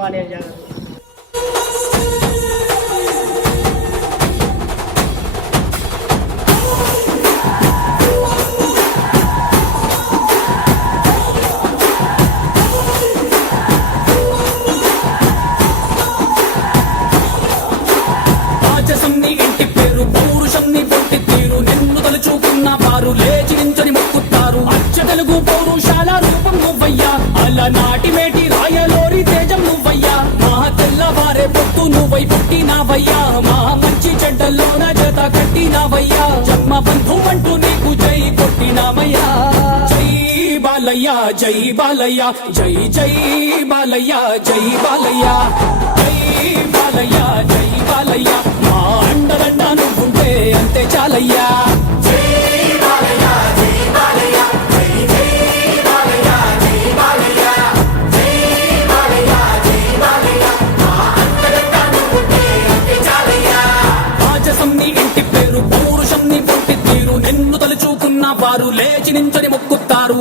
సామాన్య జగత్తు. ఇంటి పేరు పౌరుషంని పొట్టి తీరు నిన్ను తలుచుకున్న వారు లేచి నించని మొక్కుతారు. అచ్చ తెలుగు పౌరుషాల రూపం నువ్వయ్యా, అలనాటి మేటి రాయలోరి తేజం నువ్వయ్యా. మా తెల్లవారే పొత్తు నువ్వై పుట్టినావయ్యా, మా మంచి చెడ్డల్లోన జత కట్టినావయ్యా. జన్మ బంధు అంటూ నీకు జై కొట్టినామయ్యా. జై బాలయ్య జై బాలయ్య జై జై బాలయ్య జై బాలయ్య జై బాలయ్య జై బాలయ్య. మా అండదండ నువ్వుంటే అంతే చాలయ్యా. ఇంటి పేరు పౌరుషం నీ పొట్టి తీరు నిన్ను తలుచుకున్న వారు లేచి నించని మొక్కుతారు.